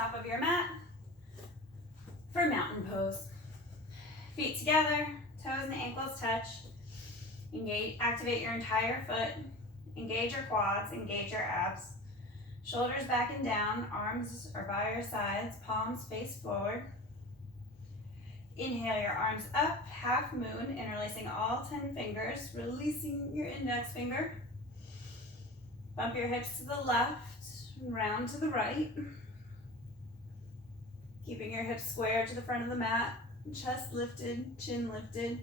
top of your mat for mountain pose. Feet together, toes and ankles touch. Engage, activate your entire foot. Engage your quads, engage your abs. Shoulders back and down, arms are by your sides, palms face forward. Inhale your arms up, half moon, interlacing all 10 fingers, releasing your index finger. Bump your hips to the left, round to the right. Keeping your hips square to the front of the mat, chest lifted, chin lifted.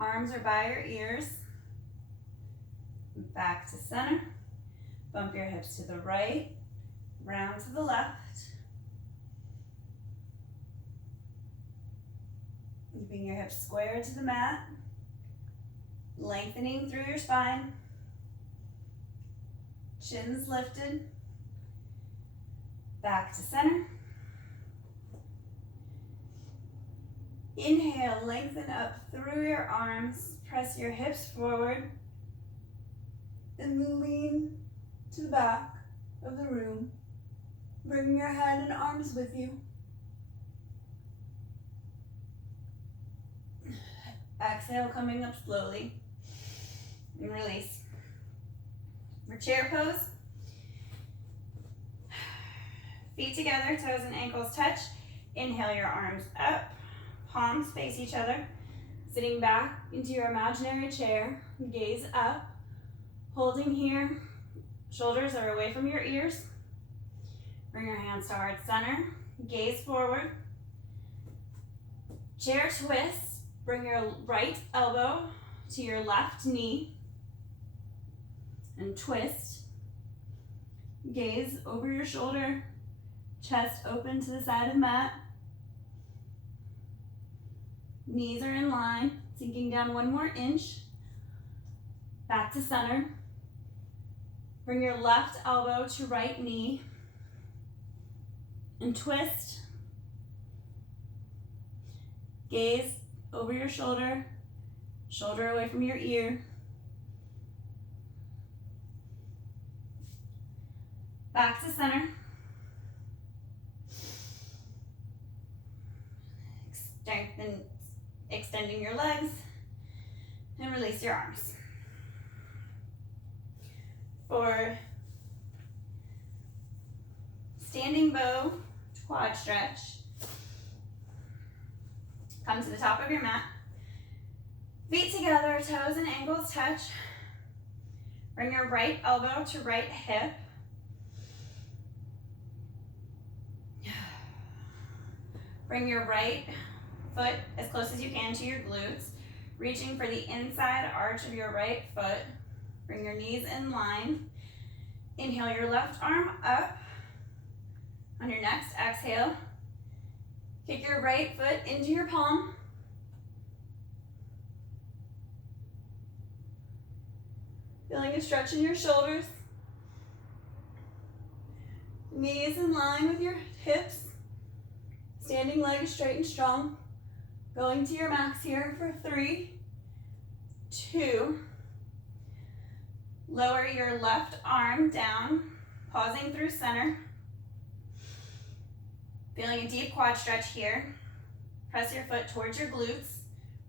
Arms are by your ears. Back to center. Bump your hips to the right, round to the left. Keeping your hips square to the mat, lengthening through your spine. Chins lifted. Back to center. Inhale, lengthen up through your arms. Press your hips forward. And lean to the back of the room. Bring your head and arms with you. Exhale, coming up slowly. And release. For chair pose. Feet together, toes and ankles touch. Inhale your arms up. Palms face each other. Sitting back into your imaginary chair. Gaze up. Holding here. Shoulders are away from your ears. Bring your hands to heart center. Gaze forward. Chair twist. Bring your right elbow to your left knee. And twist. Gaze over your shoulder. Chest open to the side of the mat. Knees are in line. Sinking down 1 more inch. Back to center. Bring your left elbow to right knee. And twist. Gaze over your shoulder. Shoulder away from your ear. Back to center. Extending your legs. And release your arms. For standing bow quad stretch, come to the top of your mat. Feet together, toes and ankles touch. Bring your right elbow to right hip. Bring your right foot as close as you can to your glutes, reaching for the inside arch of your right foot. Bring your knees in line. Inhale your left arm up. On your next exhale, kick your right foot into your palm. Feeling a stretch in your shoulders. Knees in line with your hips. Standing leg straight and strong. Going to your max here for 3, 2. Lower your left arm down, pausing through center. Feeling a deep quad stretch here. Press your foot towards your glutes.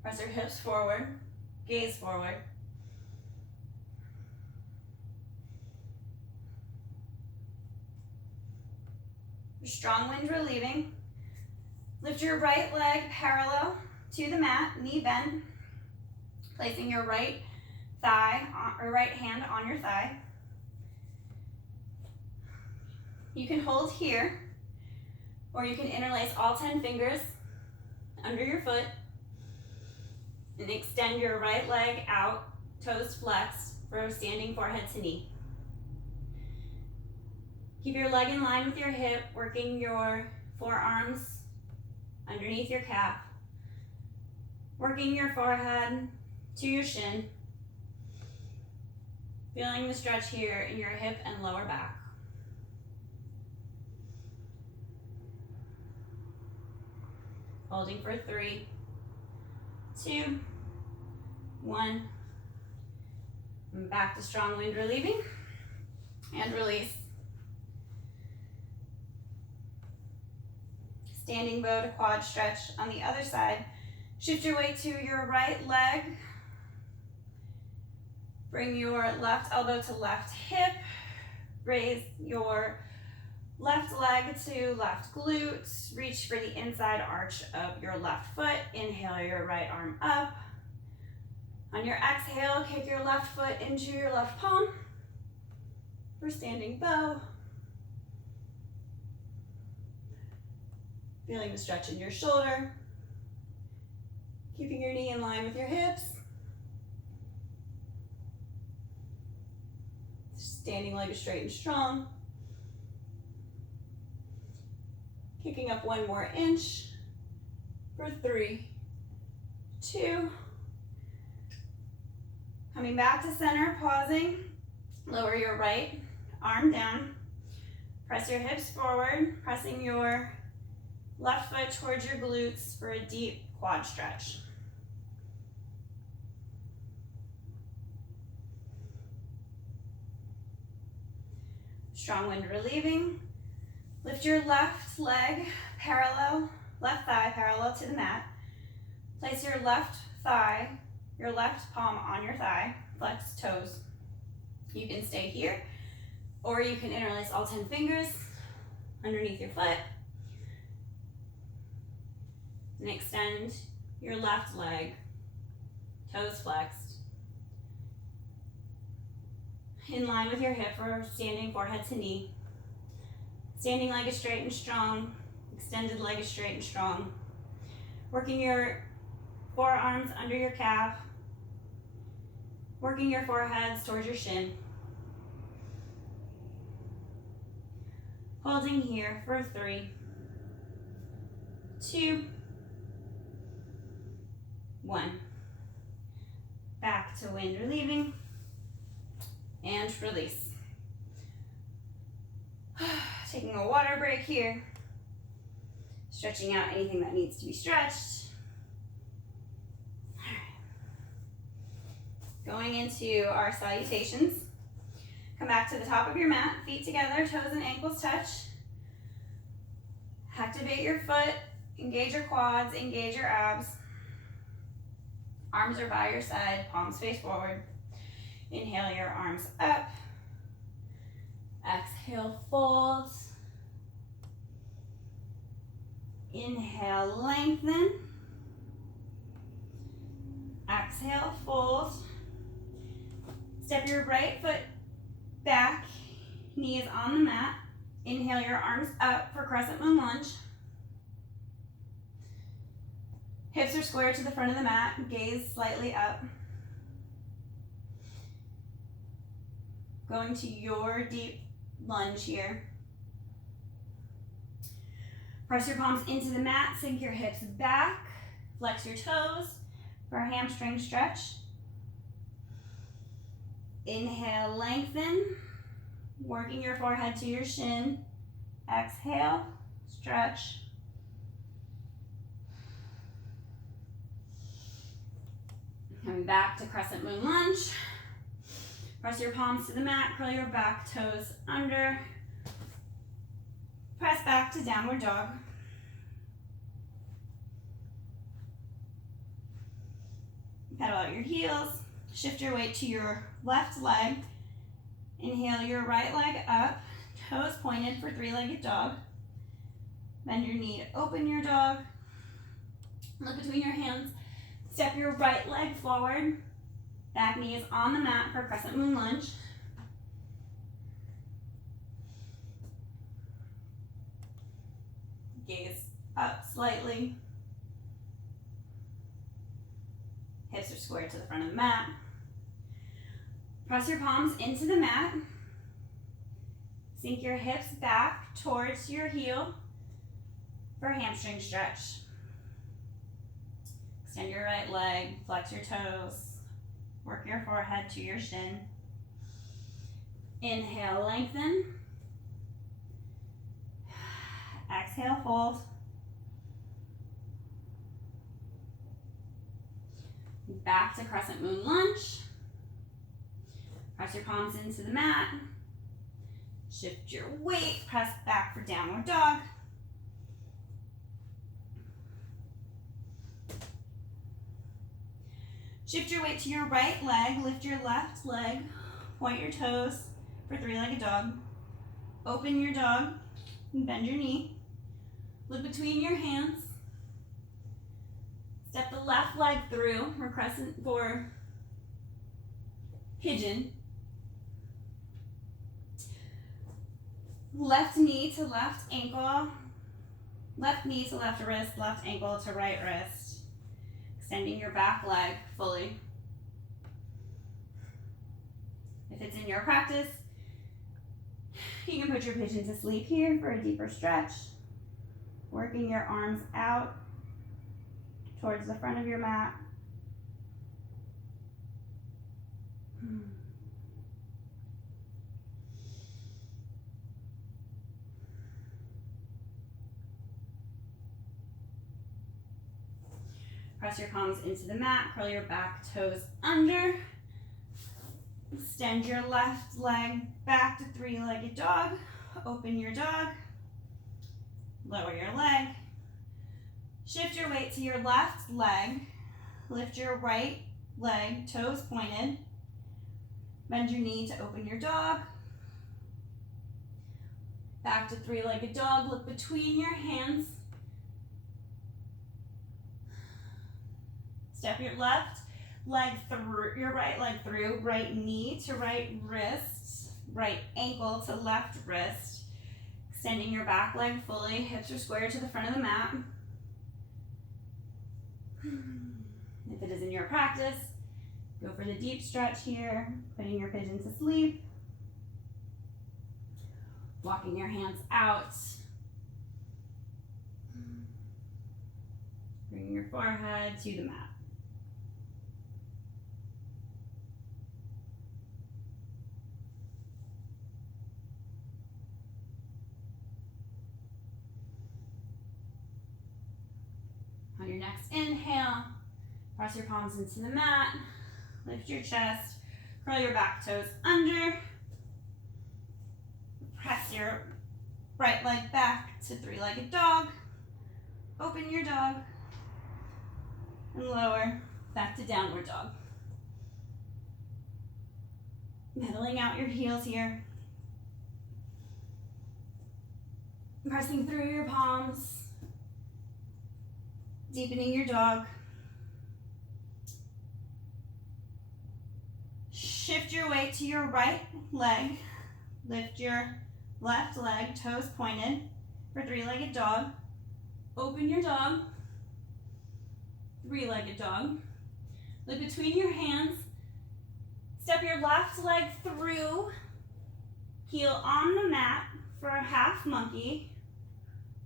Press your hips forward. Gaze forward. Strong wind relieving. Lift your right leg parallel to the mat, knee bend. Placing your right thigh or right hand on your thigh. You can hold here, or you can interlace all 10 fingers under your foot and extend your right leg out, toes flexed for standing forehead to knee. Keep your leg in line with your hip, working your forearms underneath your calf, working your forehead to your shin, feeling the stretch here in your hip and lower back. Holding for 3, 2, 1. And back to strong wind relieving and release. Standing bow to quad stretch on the other side. Shift your weight to your right leg. Bring your left elbow to left hip. Raise your left leg to left glute. Reach for the inside arch of your left foot. Inhale your right arm up. On your exhale, kick your left foot into your left palm for standing bow. Feeling the stretch in your shoulder. Keeping your knee in line with your hips. Standing leg is straight and strong. Kicking up 1 more inch for 3, 2. Coming back to center, pausing. Lower your right arm down. Press your hips forward, pressing your left foot towards your glutes for a deep quad stretch. Strong wind relieving. Lift your left leg parallel, left thigh parallel to the mat. Place your left thigh, your left palm on your thigh. Flex toes. You can stay here, or you can interlace all 10 fingers underneath your foot. And extend your left leg, toes flexed. In line with your hip for standing forehead to knee. Standing leg is straight and strong. Extended leg is straight and strong. Working your forearms under your calf. Working your foreheads towards your shin. Holding here for 3, 2, 1. Back to wind relieving. And release. Taking a water break here. Stretching out anything that needs to be stretched. Going into our salutations. Come back to the top of your mat, feet together, toes and ankles touch. Activate your foot, engage your quads, engage your abs. Arms are by your side, palms face forward. Inhale your arms up. Exhale, fold. Inhale, lengthen. Exhale, fold. Step your right foot back, knee is on the mat. Inhale your arms up for crescent moon lunge. Hips are square to the front of the mat, gaze slightly up. Going to your deep lunge here. Press your palms into the mat, sink your hips back, flex your toes for a hamstring stretch. Inhale, lengthen, working your forehead to your shin. Exhale, stretch. Coming back to crescent moon lunge. Press your palms to the mat, curl your back toes under. Press back to downward dog. Pedal out your heels. Shift your weight to your left leg. Inhale your right leg up, toes pointed for three-legged dog. Bend your knee to open your dog. Look between your hands. Step your right leg forward. Back knee is on the mat for crescent moon lunge. Gaze up slightly. Hips are squared to the front of the mat. Press your palms into the mat. Sink your hips back towards your heel for a hamstring stretch. Extend your right leg, flex your toes, work your forehead to your shin. Inhale, lengthen. Exhale, fold. Back to crescent moon lunge. Press your palms into the mat. Shift your weight, press back for downward dog. Shift your weight to your right leg, lift your left leg, point your toes for three-legged dog. Open your dog and bend your knee. Look between your hands. Step the left leg through for crescent for pigeon. Left knee to left ankle. Left knee to left wrist, left ankle to right wrist. Extending your back leg fully. If it's in your practice, you can put your pigeon to sleep here for a deeper stretch. Working your arms out towards the front of your mat. Press your palms into the mat, curl your back toes under. Extend your left leg back to three-legged dog. Open your dog. Lower your leg. Shift your weight to your left leg. Lift your right leg, toes pointed. Bend your knee to open your dog. Back to three-legged dog. Look between your hands. Step your left leg through, your right leg through, right knee to right wrist, right ankle to left wrist. Extending your back leg fully, hips are square to the front of the mat. If it is in your practice, go for the deep stretch here, putting your pigeon to sleep. Walking your hands out. Bringing your forehead to the mat. On your next inhale, press your palms into the mat, lift your chest, curl your back toes under, press your right leg back to three-legged dog, open your dog, and lower back to downward dog. Pedaling out your heels here, pressing through your palms, deepening your dog. Shift your weight to your right leg. Lift your left leg, toes pointed for three-legged dog. Open your dog. Three-legged dog. Look between your hands. Step your left leg through. Heel on the mat for a half monkey.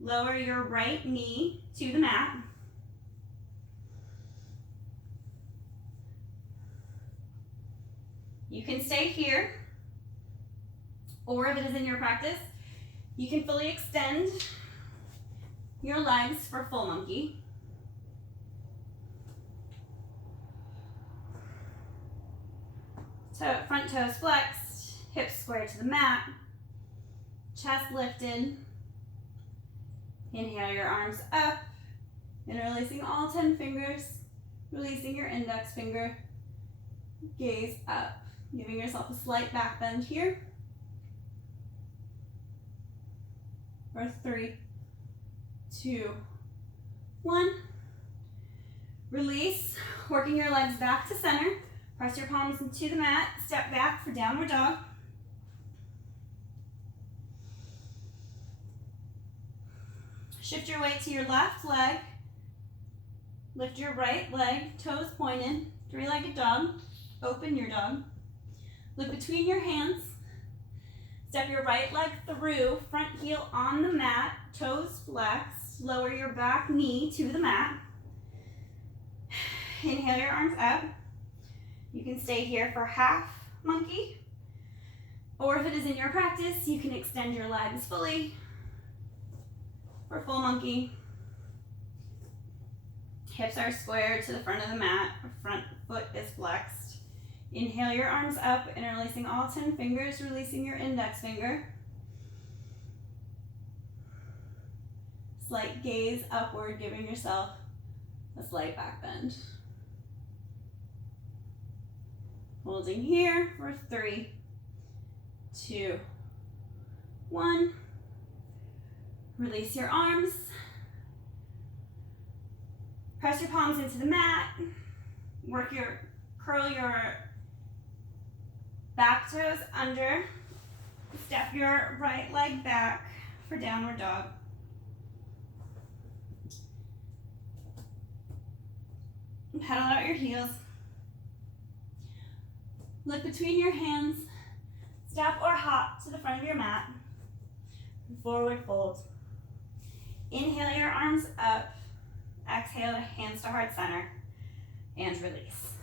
Lower your right knee to the mat. You can stay here, or if it is in your practice, you can fully extend your legs for full monkey. Front toes flexed, hips square to the mat, chest lifted. Inhale your arms up, interlacing all 10 fingers, releasing your index finger, gaze up. Giving yourself a slight back bend here. For 3, 2, 1. Release, working your legs back to center. Press your palms into the mat. Step back for downward dog. Shift your weight to your left leg. Lift your right leg, toes pointed, three-legged dog. Open your dog. Look between your hands. Step your right leg through, front heel on the mat, toes flexed. Lower your back knee to the mat. Inhale your arms up. You can stay here for half monkey. Or if it is in your practice, you can extend your legs fully for full monkey. Hips are squared to the front of the mat. Front foot is flexed. Inhale your arms up, interlacing all 10 fingers, releasing your index finger. Slight gaze upward, giving yourself a slight back bend. Holding here for 3, 2, 1. Release your arms. Press your palms into the mat. Curl your back toes under. Step your right leg back for downward dog. Pedal out your heels. Look between your hands. Step or hop to the front of your mat. Forward fold. Inhale your arms up. Exhale, hands to heart center. And release.